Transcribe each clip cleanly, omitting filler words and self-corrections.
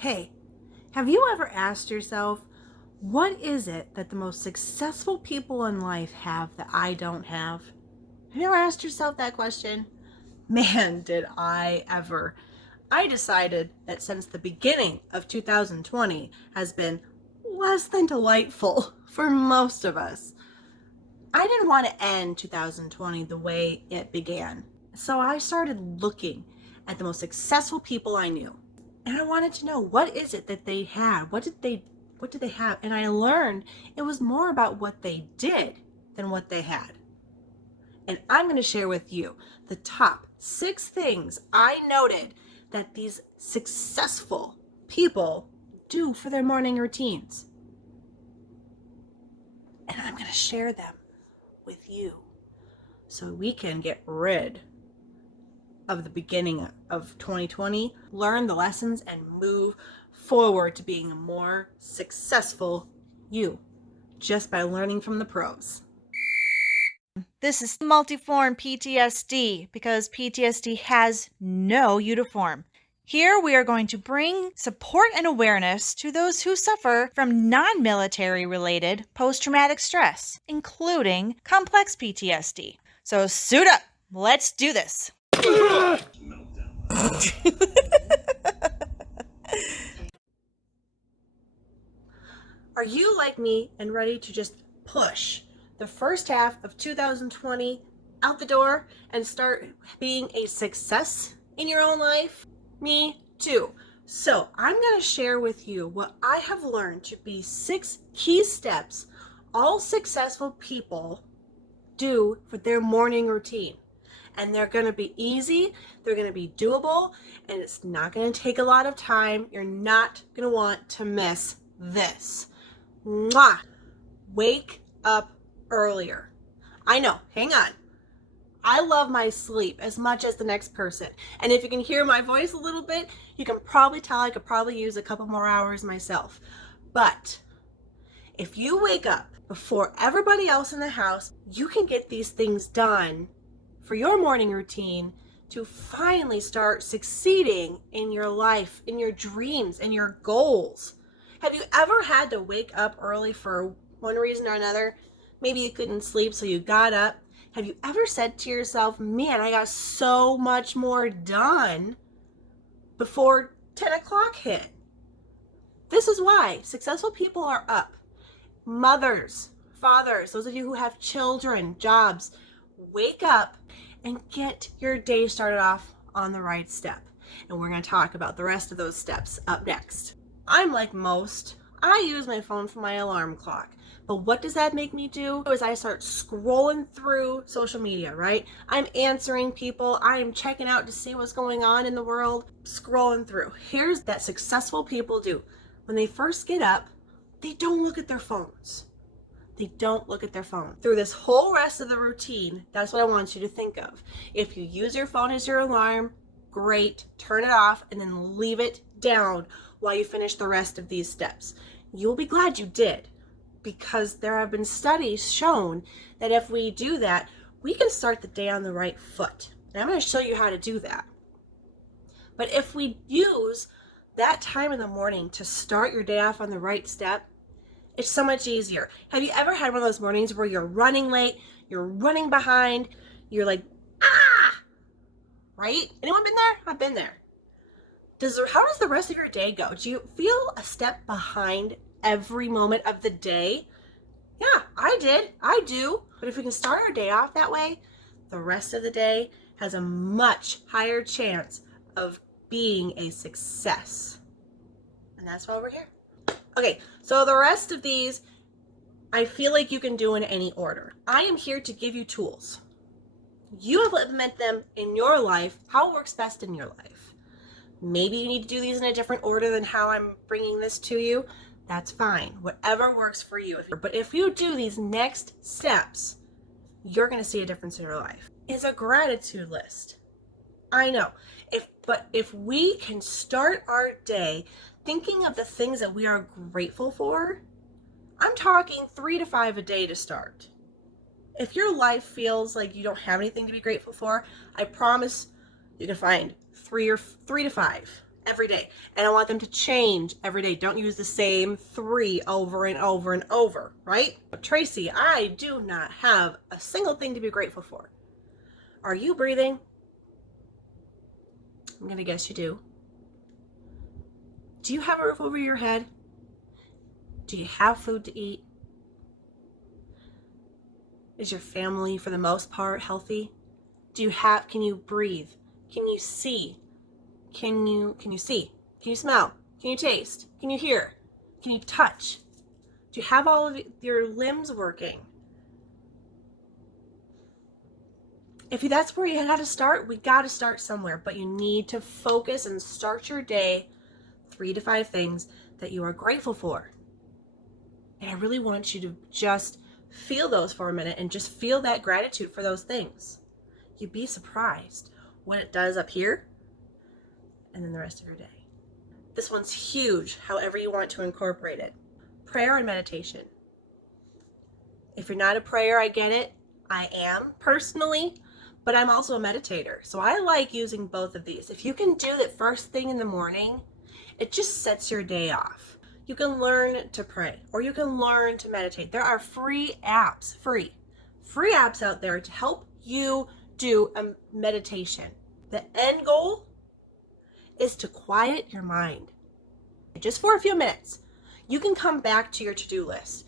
Hey, have you ever asked yourself, what is it that the most successful people in life have that I don't have? Have you ever asked yourself that question? Man, did I ever. I decided that since the beginning of 2020 has been less than delightful for most of us, I didn't want to end 2020 the way it began. So I started looking at the most successful people I knew. And I wanted to know, what is it that they had? What did they have? And I learned it was more about what they did than what they had. And I'm going to share with you the top 6 things I noted that these successful people do for their morning routines. And I'm going to share them with you so we can get rid of the beginning of 2020, learn the lessons, and move forward to being a more successful you just by learning from the pros. This is multiform PTSD because PTSD has no uniform. Here we are going to bring support and awareness to those who suffer from non-military related post-traumatic stress, including complex PTSD. So suit up, let's do this. Are you like me and ready to just push the first half of 2020 out the door and start being a success in your own life? Me too. So I'm going to share with you what I have learned to be 6 key steps all successful people do for their morning routine. And they're going to be easy, they're going to be doable, and it's not going to take a lot of time. You're not going to want to miss this. Mwah! Wake up earlier. I know, hang on. I love my sleep as much as the next person. And if you can hear my voice a little bit, you can probably tell I could probably use a couple more hours myself. But if you wake up before everybody else in the house, you can get these things done for your morning routine to finally start succeeding in your life, in your dreams, and your goals. Have you ever had to wake up early for one reason or another? Maybe you couldn't sleep, so you got up. Have you ever said to yourself, man, I got so much more done before 10 o'clock hit? This is why successful people are up. Mothers, fathers, those of you who have children, jobs, wake up and get your day started off on the right step. And we're going to talk about the rest of those steps up next. I'm like most. I use my phone for my alarm clock. But what does that make me do? Is I start scrolling through social media, right? I'm answering people. I'm checking out to see what's going on in the world, scrolling through. Here's that successful people do. When they first get up, they don't look at their phones. They don't look at their phone. Through this whole rest of the routine, that's what I want you to think of. If you use your phone as your alarm, great, turn it off and then leave it down while you finish the rest of these steps. You'll be glad you did, because there have been studies shown that if we do that, we can start the day on the right foot. And I'm going to show you how to do that. But if we use that time in the morning to start your day off on the right step, it's so much easier. Have you ever had one of those mornings where you're running late, you're running behind, you're like, right? Anyone been there? I've been there. How does the rest of your day go? Do you feel a step behind every moment of the day? Yeah, I did. I do. But if we can start our day off that way, the rest of the day has a much higher chance of being a success. And that's why we're here. Okay, so the rest of these, I feel like you can do in any order. I am here to give you tools. You have to implement them in your life, how it works best in your life. Maybe you need to do these in a different order than how I'm bringing this to you. That's fine. Whatever works for you. But if you do these next steps, you're going to see a difference in your life. It's a gratitude list. I know. But if we can start our day thinking of the things that we are grateful for, I'm talking 3 to 5 a day to start. If your life feels like you don't have anything to be grateful for, I promise you can find 3 to 5 every day. And I want them to change every day. Don't use the same 3 over and over and over, right? But Tracy, I do not have a single thing to be grateful for. Are you breathing? I'm going to guess you do. Do you have a roof over your head? Do you have food to eat? Is your family, for the most part, healthy? Can you breathe? Can you see? Can you see? Can you smell? Can you taste? Can you hear? Can you touch? Do you have all of your limbs working? If that's where you got to start, we got to start somewhere, but you need to focus and start your day 3 to 5 things that you are grateful for. And I really want you to just feel those for a minute and just feel that gratitude for those things. You'd be surprised what it does up here and then the rest of your day. This one's huge, however you want to incorporate it. Prayer and meditation. If you're not a prayer, I get it. I am personally, but I'm also a meditator. So I like using both of these. If you can do it first thing in the morning, it just sets your day off. You can learn to pray or you can learn to meditate. There are free apps out there to help you do a meditation. The end goal is to quiet your mind just for a few minutes. You can come back to your to-do list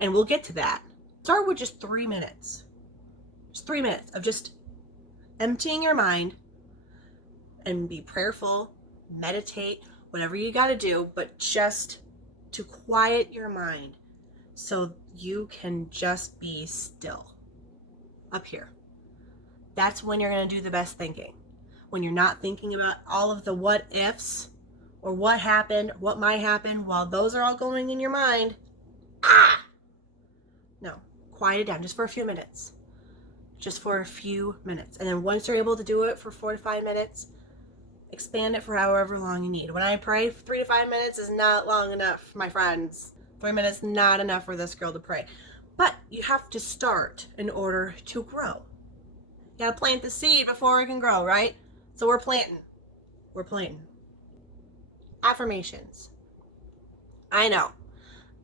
and we'll get to that. Start with just 3 minutes. Just 3 minutes of just emptying your mind and be prayerful, meditate, whatever you got to do, but just to quiet your mind so you can just be still up here. That's when you're going to do the best thinking. When you're not thinking about all of the what ifs or what happened, what might happen, while those are all going in your mind. No, quiet it down just for a few minutes. Just for a few minutes. And then once you're able to do it for 4 to 5 minutes, expand it for however long you need. When I pray, 3 to 5 minutes is not long enough, my friends. 3 minutes not enough for this girl to pray. But you have to start in order to grow. You gotta plant the seed before it can grow, right? So we're planting. Affirmations. I know.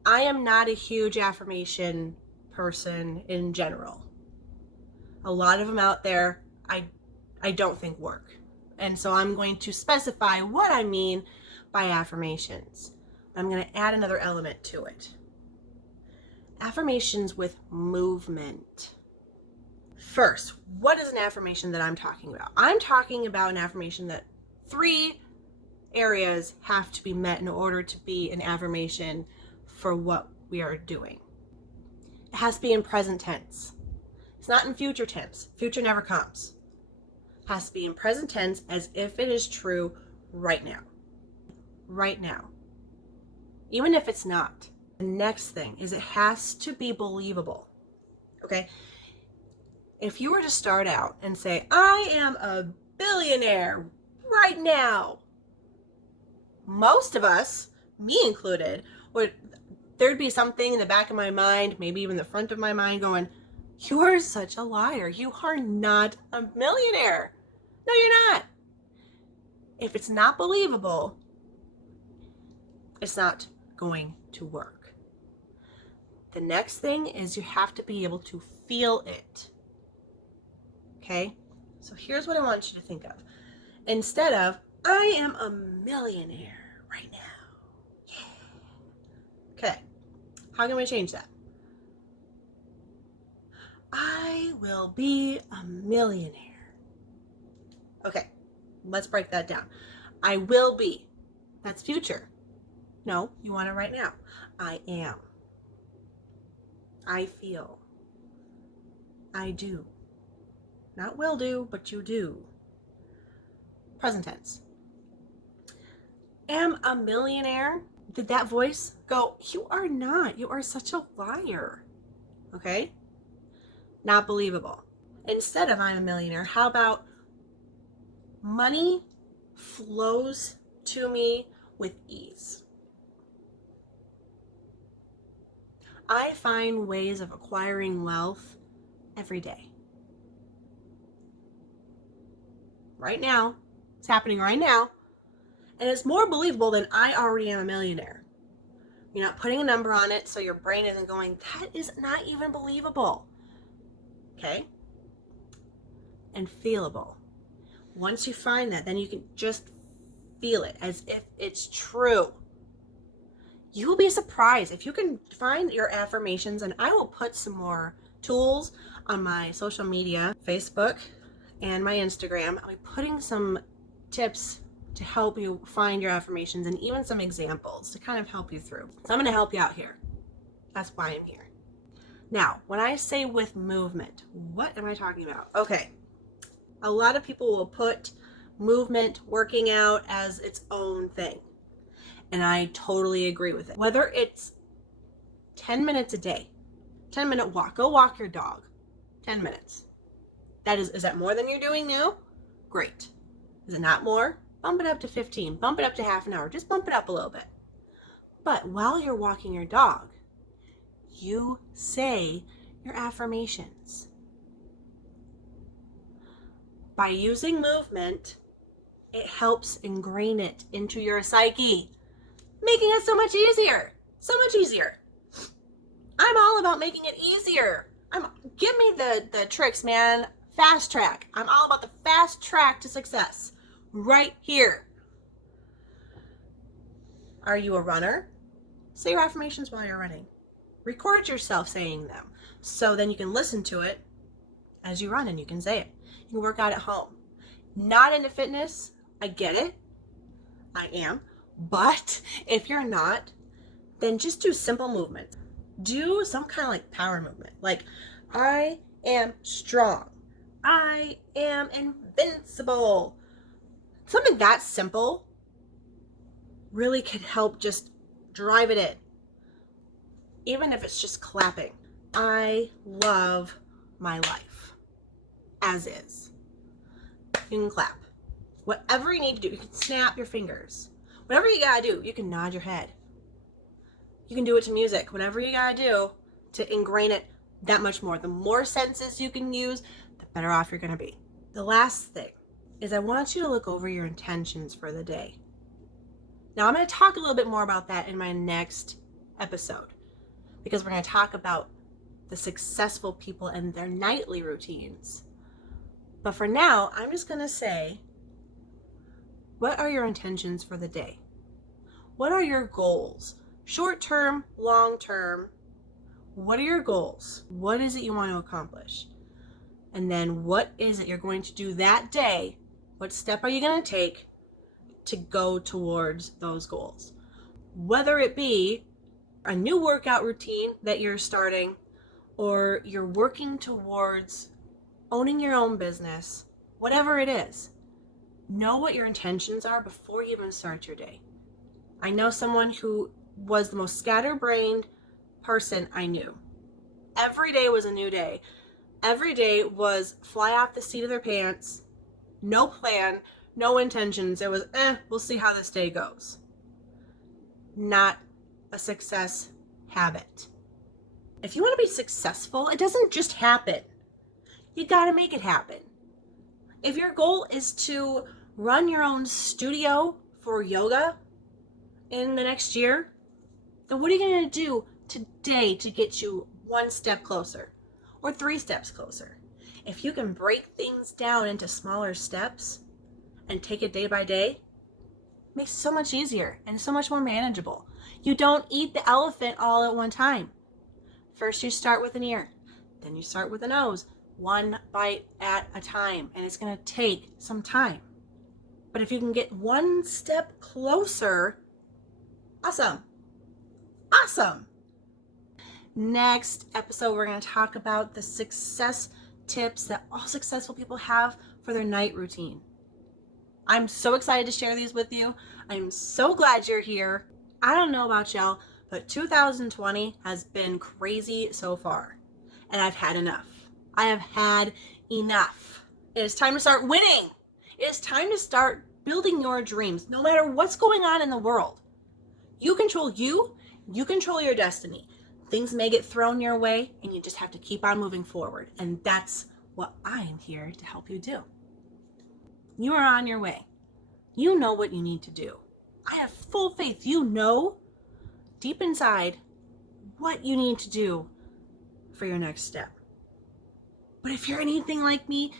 I am not a huge affirmation person in general. A lot of them out there, I don't think work. And so I'm going to specify what I mean by affirmations. I'm going to add another element to it. Affirmations with movement. First, what is an affirmation that I'm talking about? I'm talking about an affirmation that 3 areas have to be met in order to be an affirmation for what we are doing. It has to be in present tense. It's not in future tense. Future never comes. It has to be in present tense as if it is true right now. Right now. Even if it's not. The next thing is it has to be believable. Okay? If you were to start out and say, I am a billionaire right now, most of us, me included, there'd be something in the back of my mind, maybe even the front of my mind going, you are such a liar. You are not a millionaire. No, you're not. If it's not believable, it's not going to work. The next thing is you have to be able to feel it. Okay? So here's what I want you to think of. Instead of, I am a millionaire right now. Yeah. Okay. How can we change that? I will be a millionaire. Okay. Let's break that down. I will be. That's future. No, you want it right now. I am. I feel. I do. Not will do, but you do. Present tense. Am a millionaire. Did that voice go, you are not. You are such a liar. Okay? Not believable. Instead of I'm a millionaire, how about money flows to me with ease? I find ways of acquiring wealth every day. Right now. It's happening right now. And it's more believable than I already am a millionaire. You're not putting a number on it, so your brain isn't going, that is not even believable. Okay? And feelable. Once you find that, then you can just feel it as if it's true. You will be surprised if you can find your affirmations, and I will put some more tools on my social media, Facebook and my Instagram. I'll be putting some tips to help you find your affirmations and even some examples to kind of help you through. So I'm going to help you out here. That's why I'm here. Now, when I say with movement, what am I talking about? Okay. A lot of people will put movement, working out as its own thing. And I totally agree with it. Whether it's 10 minutes a day, 10-minute walk, go walk your dog, 10 minutes. Is that more than you're doing now? Great. Is it not more? Bump it up to 15, bump it up to half an hour, just bump it up a little bit. But while you're walking your dog, you say your affirmations. By using movement, it helps ingrain it into your psyche, making it so much easier. So much easier. I'm all about making it easier. Give me the tricks, man. Fast track. I'm all about the fast track to success. Right here. Are you a runner? Say your affirmations while you're running. Record yourself saying them, so then you can listen to it as you run and you can say it. You can work out at home. Not into fitness, I get it. I am. But if you're not, then just do simple movement. Do some kind of like power movement. Like, I am strong. I am invincible. Something that simple really can help just drive it in. Even if it's just clapping. I love my life as is. You can clap. Whatever you need to do, you can snap your fingers. Whatever you gotta do, you can nod your head. You can do it to music. Whatever you gotta do to ingrain it that much more. The more senses you can use, the better off you're gonna be. The last thing is I want you to look over your intentions for the day. Now I'm gonna talk a little bit more about that in my next episode, because we're gonna talk about the successful people and their nightly routines. But for now, I'm just gonna say, what are your intentions for the day? What are your goals? Short term, long term. What are your goals? What is it you want to accomplish? And then what is it you're going to do that day? What step are you going to take to go towards those goals? Whether it be a new workout routine that you're starting, or you're working towards owning your own business, whatever it is, know what your intentions are before you even start your day. I know someone who was the most scatterbrained person I knew. Every day was a new day. Every day was fly off the seat of their pants, no plan, no intentions. It was, we'll see how this day goes. Not a success habit. If you want to be successful, it doesn't just happen. You got to make it happen. If your goal is to run your own studio for yoga in the next year, then what are you going to do today to get you one step closer or 3 steps closer? If you can break things down into smaller steps and take it day by day, it makes it so much easier and so much more manageable. You don't eat the elephant all at one time. First you start with an ear, then you start with a nose, one bite at a time, and it's going to take some time. But if you can get one step closer, awesome. Awesome. Next episode, we're going to talk about the success tips that all successful people have for their night routine. I'm so excited to share these with you. I'm so glad you're here. I don't know about y'all, but 2020 has been crazy so far, and I've had enough. I have had enough. It is time to start winning. It is time to start building your dreams, no matter what's going on in the world. You control you control your destiny. Things may get thrown your way, and you just have to keep on moving forward. And that's what I am here to help you do. You are on your way. You know what you need to do. I have full faith you know deep inside what you need to do for your next step. But if you're anything like me,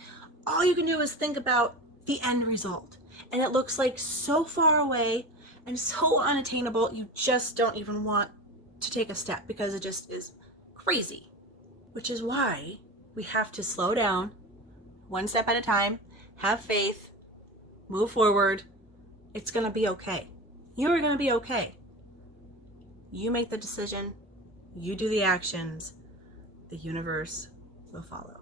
all you can do is think about the end result. And it looks like so far away and so unattainable, you just don't even want to take a step because it just is crazy. Which is why we have to slow down, one step at a time, have faith, move forward. It's going to be okay. You are going to be okay. You make the decision, you do the actions, the universe will follow.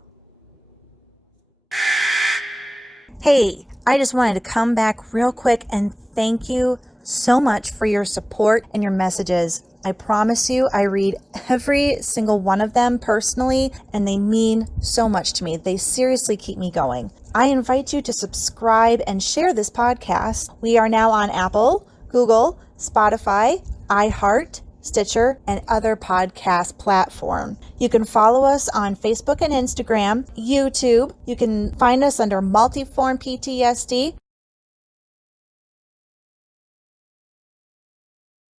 Hey, I just wanted to come back real quick and thank you so much for your support and your messages. I promise you, I read every single one of them personally, and they mean so much to me. They seriously keep me going. I invite you to subscribe and share this podcast. We are now on Apple, Google, Spotify, iHeart, Stitcher, and other podcast platform. You can follow us on Facebook and Instagram, YouTube. You can find us under Multiform PTSD.